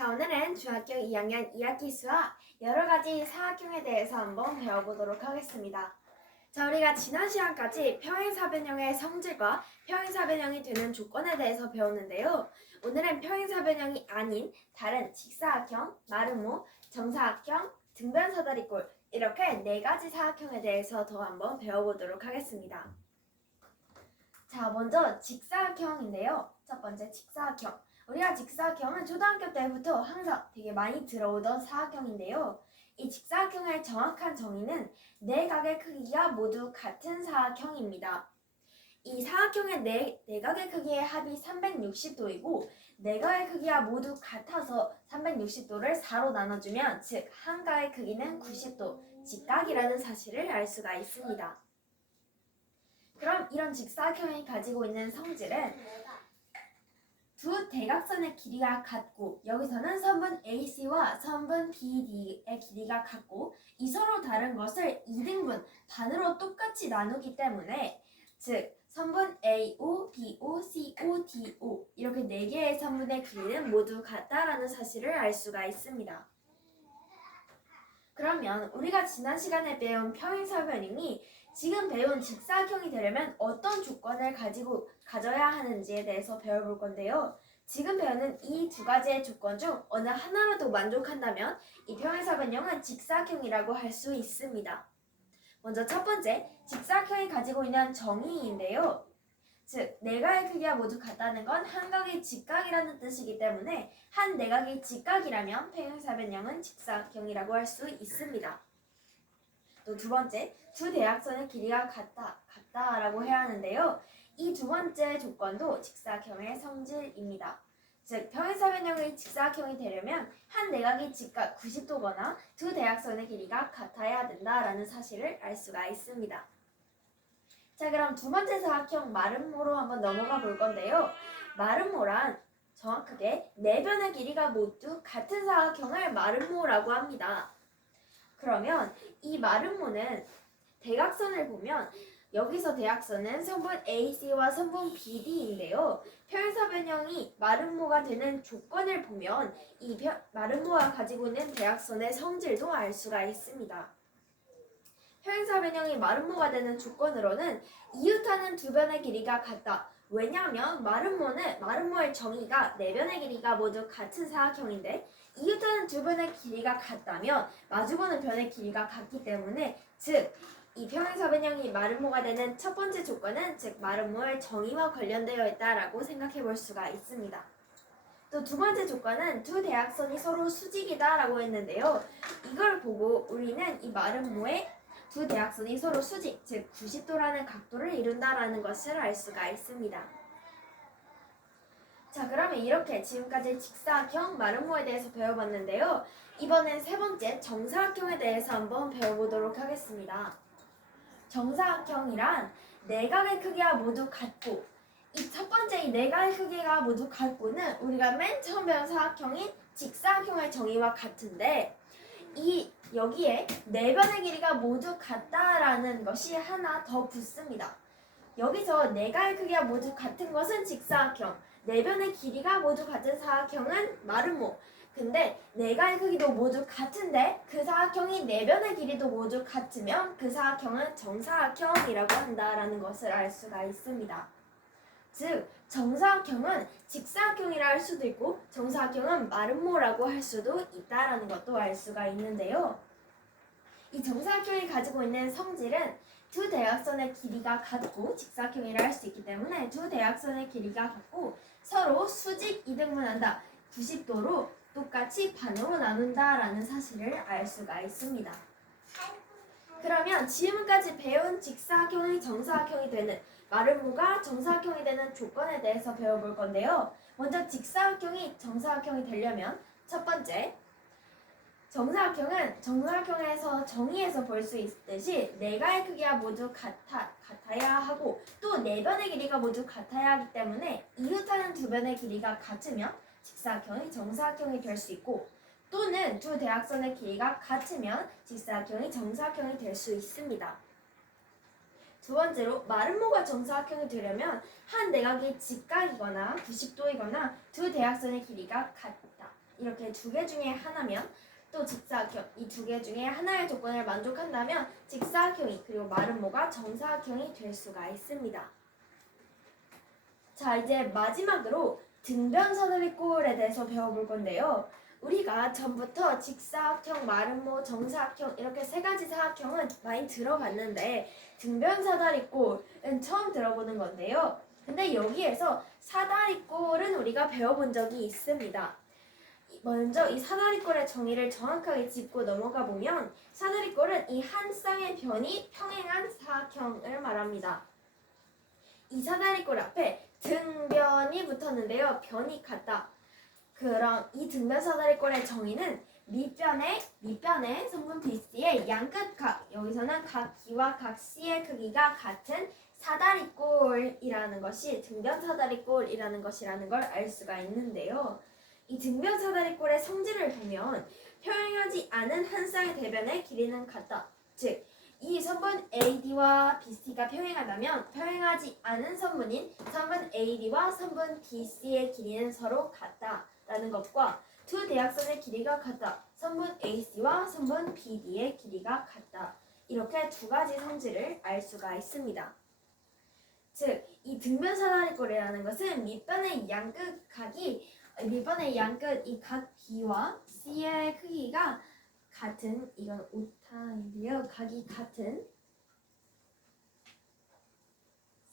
자, 오늘은 중학교 2학년 2학기 수학 여러 가지 사각형에 대해서 한번 배워보도록 하겠습니다. 자, 우리가 지난 시간까지 평행사변형의 성질과 평행사변형이 되는 조건에 대해서 배웠는데요. 오늘은 평행사변형이 아닌 다른 직사각형, 마름모, 정사각형, 등변사다리꼴 이렇게 네 가지 사각형에 대해서 더 한번 배워보도록 하겠습니다. 자, 먼저 직사각형인데요. 첫 번째 직사각형. 우리가 직사각형은 초등학교 때부터 항상 되게 많이 들어오던 사각형인데요. 이 직사각형의 정확한 정의는 네 각의 크기가 모두 같은 사각형입니다. 이 사각형의 네 각의 크기의 합이 360도이고 네 각의 크기가 모두 같아서 360도를 4로 나눠주면 즉 한 각의 크기는 90도, 직각이라는 사실을 알 수가 있습니다. 그럼 이런 직사각형이 가지고 있는 성질은 두 대각선의 길이가 같고 여기서는 선분 AC와 선분 BD의 길이가 같고 이 서로 다른 것을 2등분 반으로 똑같이 나누기 때문에 즉 선분 AO, BO, CO, DO 이렇게 4개의 선분의 길이는 모두 같다라는 사실을 알 수가 있습니다. 그러면 우리가 지난 시간에 배운 평행사변형이 지금 배운 직사각형이 되려면 어떤 조건을 가져야 하는지에 대해서 배워볼 건데요. 지금 배우는 이 두 가지의 조건 중 어느 하나라도 만족한다면 이 평행사변형은 직사각형이라고 할 수 있습니다. 먼저 첫 번째, 직사각형이 가지고 있는 정의인데요. 즉, 내각의 크기가 모두 같다는 건 한 각이 직각이라는 뜻이기 때문에 한 내각이 직각이라면 평행사변형은 직사각형이라고 할 수 있습니다. 또 두 번째, 두 대각선의 길이가 같다라고 해야 하는데요. 이 두 번째 조건도 직사각형의 성질입니다. 즉, 평행사변형의 직사각형이 되려면 한 내각이 직각 90도거나 두 대각선의 길이가 같아야 된다라는 사실을 알 수가 있습니다. 자, 그럼 두 번째 사각형 마름모로 한번 넘어가 볼 건데요. 마름모란 정확하게 네 변의 길이가 모두 같은 사각형을 마름모라고 합니다. 그러면 이 마름모는 대각선을 보면 여기서 대각선은 선분 AC와 선분 BD인데요. 평행사변형이 마름모가 되는 조건을 보면 이 마름모가 가지고 있는 대각선의 성질도 알 수가 있습니다. 평행사변형이 마름모가 되는 조건으로는 이웃하는 두 변의 길이가 같다. 왜냐하면 마름모의 정의가 네 변의 길이가 모두 같은 사각형인데 이웃하는 두 변의 길이가 같다면 마주보는 변의 길이가 같기 때문에 즉 이 평행사변형이 마름모가 되는 첫 번째 조건은 즉 마름모의 정의와 관련되어 있다라고 생각해 볼 수가 있습니다. 또 두 번째 조건은 두 대각선이 서로 수직이다라고 했는데요. 이걸 보고 우리는 이 마름모의 두 대각선이 서로 수직, 즉 90도라는 각도를 이룬다라는 것을 알 수가 있습니다. 자, 그러면 이렇게 지금까지 직사각형, 마름모에 대해서 배워봤는데요. 이번엔 세 번째 정사각형에 대해서 한번 배워보도록 하겠습니다. 정사각형이란 내각의 크기가 모두 같고 이 첫 번째 이 내각의 크기가 모두 같고는 우리가 맨 처음 배운 사각형인 직사각형의 정의와 같은데 여기에 네 변의 길이가 모두 같다라는 것이 하나 더 붙습니다. 여기서 네 가의 크기가 모두 같은 것은 직사각형, 네 변의 길이가 모두 같은 사각형은 마름모. 근데 네 가의 크기도 모두 같은데 그 사각형이 네 변의 길이도 모두 같으면 그 사각형은 정사각형이라고 한다라는 것을 알 수가 있습니다. 즉 정사각형은 직사각형이라 할 수도 있고 정사각형은 마름모라고 할 수도 있다라는 것도 알 수가 있는데요. 이 정사각형이 가지고 있는 성질은 두 대각선의 길이가 같고 직사각형이라 할 수 있기 때문에 두 대각선의 길이가 같고 서로 수직 이등분한다. 90도로 똑같이 반으로 나눈다라는 사실을 알 수가 있습니다. 그러면 지금까지 배운 직사각형이 정사각형이 되는 마름모가 정사각형이 되는 조건에 대해서 배워볼 건데요. 먼저 직사각형이 정사각형이 되려면 첫 번째, 정사각형에서 정의에서 볼 수 있듯이 네 가의 크기가 모두 같아야 하고 또 네 변의 길이가 모두 같아야 하기 때문에 이웃하는 두 변의 길이가 같으면 직사각형이 정사각형이 될 수 있고 또는 두 대각선의 길이가 같으면 직사각형이 정사각형이 될 수 있습니다. 두 번째로 마름모가 정사각형이 되려면 한 내각이 직각이거나 90도이거나 두 대각선의 길이가 같다. 이렇게 두 개 중에 하나면 또 직사각형 이 두 개 중에 하나의 조건을 만족한다면 직사각형이 그리고 마름모가 정사각형이 될 수가 있습니다. 자, 이제 마지막으로 등변 사다리꼴에 대해서 배워볼 건데요. 우리가 전부터 직사각형, 마름모, 정사각형 이렇게 세 가지 사각형은 많이 들어봤는데 등변 사다리꼴은 처음 들어보는 건데요. 근데 여기에서 사다리꼴은 우리가 배워본 적이 있습니다. 먼저 이 사다리꼴의 정의를 정확하게 짚고 넘어가 보면 사다리꼴은 이 한 쌍의 변이 평행한 사각형을 말합니다. 이 사다리꼴 앞에 등변이 붙었는데요. 변이 같다. 그럼 이 등변 사다리꼴의 정의는 밑변의 성분 BC의 양끝각, 여기서는 각 B와 각 C의 크기가 같은 사다리꼴이라는 것이 등변 사다리꼴이라는 것이라는 걸 알 수가 있는데요. 이 등변 사다리꼴의 성질을 보면 평행하지 않은 한 쌍의 대변의 길이는 같다. 즉, 이 선분 AD와 BC가 평행하다면 평행하지 않은 선분인 선분 AD와 선분 BC의 길이는 서로 같다라는 것과 두 대각선의 길이가 같다. 선분 AC와 선분 BD의 길이가 같다. 이렇게 두 가지 성질을 알 수가 있습니다. 즉, 이 등변 사다리꼴이라는 것은 밑변의 양끝 이 각 B와 C의 크기가 같은, 이건 오타인데요. 각이 같은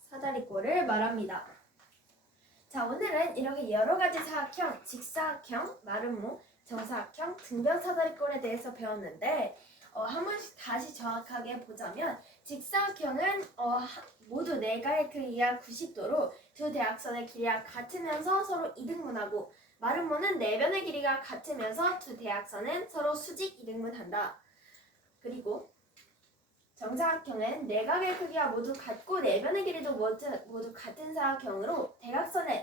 사다리꼴을 말합니다. 자, 오늘은 이렇게 여러 가지 사각형, 직사각형, 마름모, 정사각형, 등변 사다리꼴에 대해서 배웠는데 한 번씩 다시 정확하게 보자면 직사각형은 모두 내각의 크기가 90도로 두 대각선의 길이가 같으면서 서로 이등분하고 마름모는 내변의 길이가 같으면서 두 대각선은 서로 수직 이등분한다. 그리고 정사각형은 내각의 크기가 모두 같고 내변의 길이도 모두 같은 사각형으로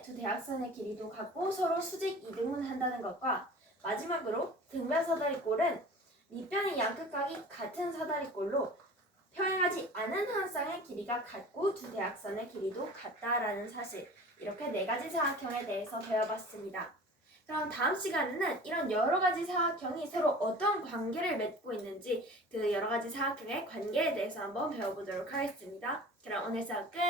두 대각선의 길이도 같고 서로 수직 이등분한다는 것과 마지막으로 등변 사다리꼴은 밑변의 양끝각이 같은 사다리꼴로 평행하지 않은 한 쌍의 길이가 같고 두 대각선의 길이도 같다라는 사실, 이렇게 네 가지 사각형에 대해서 배워봤습니다. 그럼 다음 시간에는 이런 여러 가지 사각형이 서로 어떤 관계를 맺고 있는지 그 여러 가지 사각형의 관계에 대해서 한번 배워보도록 하겠습니다. 그럼 오늘 수업 끝!